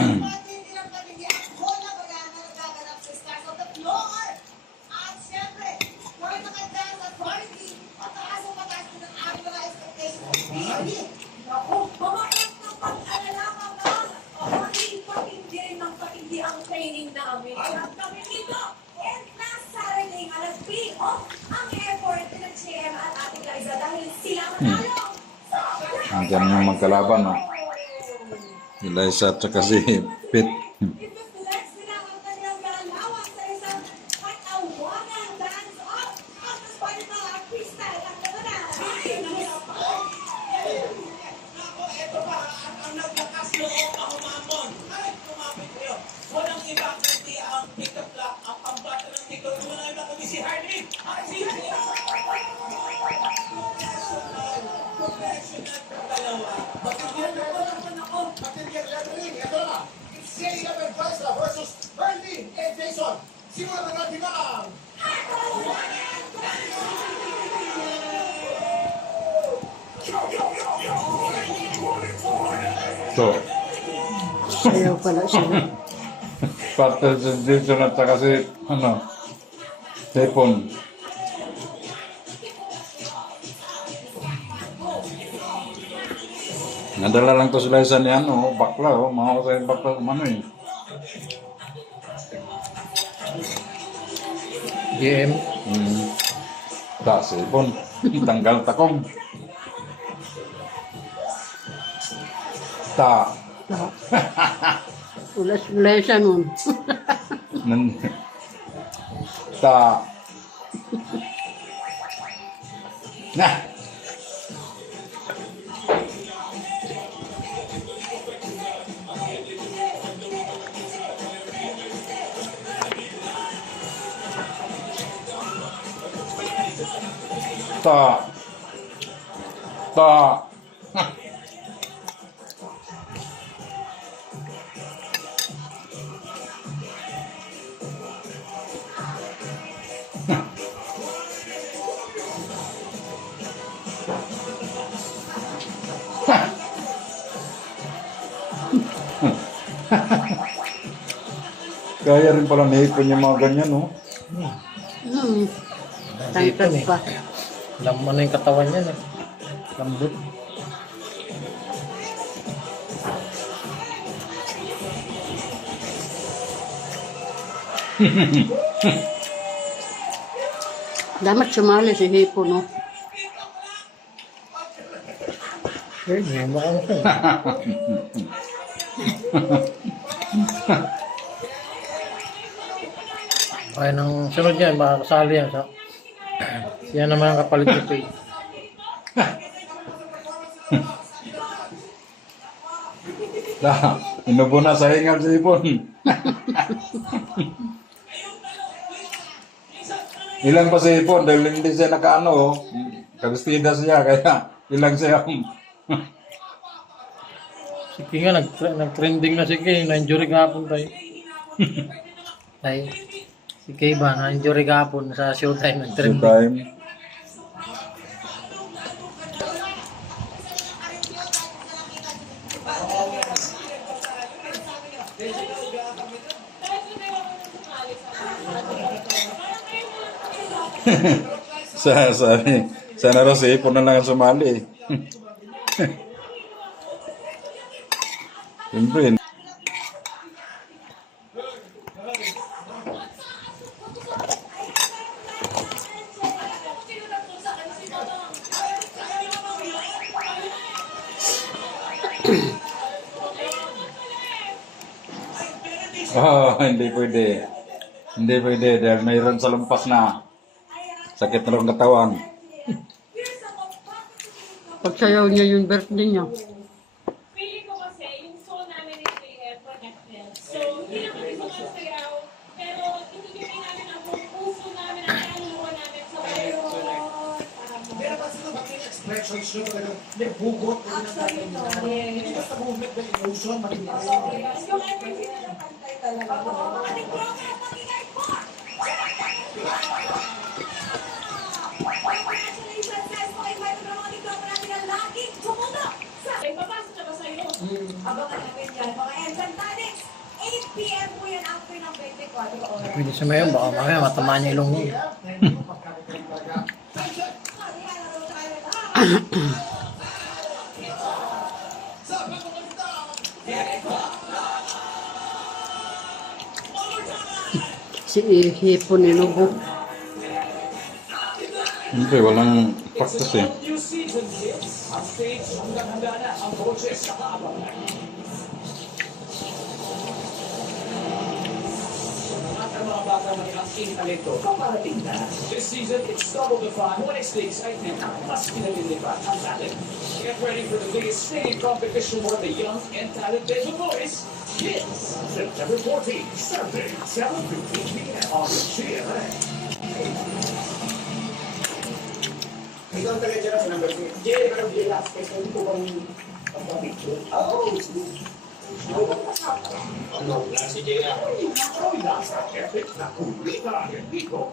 Hindi lang pamilya, ako na magana nagaganap sa Stars of the Floor. At syempre, for the Dance Authority, mataas ang mataas din ang aming mga expectations. Hindi. Ako, bumakas ng pag-alala ka ba? Patindi rin ng patindi ang training namin. At kami dito, and last Saturday nga nag-pay off ang effort ng GM at Ate Liza dahil sila manalo. Andiyan yung magkalaban, no? Eliza at saka si Pit. Itutulag sila ang kanilang galawan sa isang katawanan dance-off at mas pwede mga artista at ang naman. Ako, eto pa, ang naglakas loob ang umamon. Ay, kumapit kayo. Walang iba kundi ang Tito Black, ang bata ng Tito. Tumanay na kami si Harley. Ay, si Harley! Professional ng dalawa. Batigyan gathering, ito na. It's CAM Vice versus Bernie and Jason. Simulan na natin ang... So, Sayaw pala sila. parte si Jason at saka si, Tepon. Nadala lang to sila isa ni bakla, mga sa bakla kumano eh. GM. Sipon, tanggal takong. Ta. Ulas-ulas siya nun. Nan. Ta. Nah. Ta. Ta. Kaya rin pala nahipon yung mga ganyan, no? Tangkad pa. Alam mo na yung katawan niya, eh. Lambot. Damat sumali si Hipo, no? Eh, may makang siya. Ay, nang sunod yan, makakasali yan. So, siya naman ang kapalit ni Faye. Inubo na sa hingal si Ipon. Ilang pa si Ipon dahil hindi siya nakaano, kabistida siya, kaya ilang siya. Si King nga, nag-trending na si King. Na-injury kahapon tayo. Ay, si Kay ba, na-injury kahapon sa showtime. Nag-trending. Time. Sana raw si Ipon na lang ang sumali. Siyempre. Hindi pwede. Hindi pwede dahil mayroon sa lampas na sakit na ng katawan. Pagsayaw niya yung birthday niya. Feeling ko kasi, yung soul namin is connected. So, hindi lang kami sumasayaw, pero ibigay namin ang buong puso namin, ang kaluluwa namin sa bayo. Meron ba sila maging expressions nyo talagang may bugot? Hindi basta movement ng emotion, maging Yung energy na napantay talaga. Ating program, magigay po! Congratulations, guys! Pakibay ko ng mga tiktok natin na laging tumutok sa... Ay, papasok na ba sa'yo? Abangan namin yan, mga enchantanics! PM po yan after ng 24 oras. Pwede sa mayo, baka mamaya matamaan niya ilong mo. Si hipon ni Nubo. Hindi, walang practice eh. New season hits. Ang stage, hanggang-handa na ang coaches sa kaabangan. At ang mga bata may aking talento, paparating na. This season, it's double the fun. What is the excitement? Mas pinalilipat ang talent. Get ready for the biggest singing competition for the young and talented. The boys, Kids, September 14th, Saturday, 7:15 p.m. on CNN. Ikaw talaga dyan sa number 3. Jay, pero di last question, hindi ko bang pagpapicture? Oo, sige. Ano, si Jay ako. Ako, nasa epic na kulita. Hindi ko,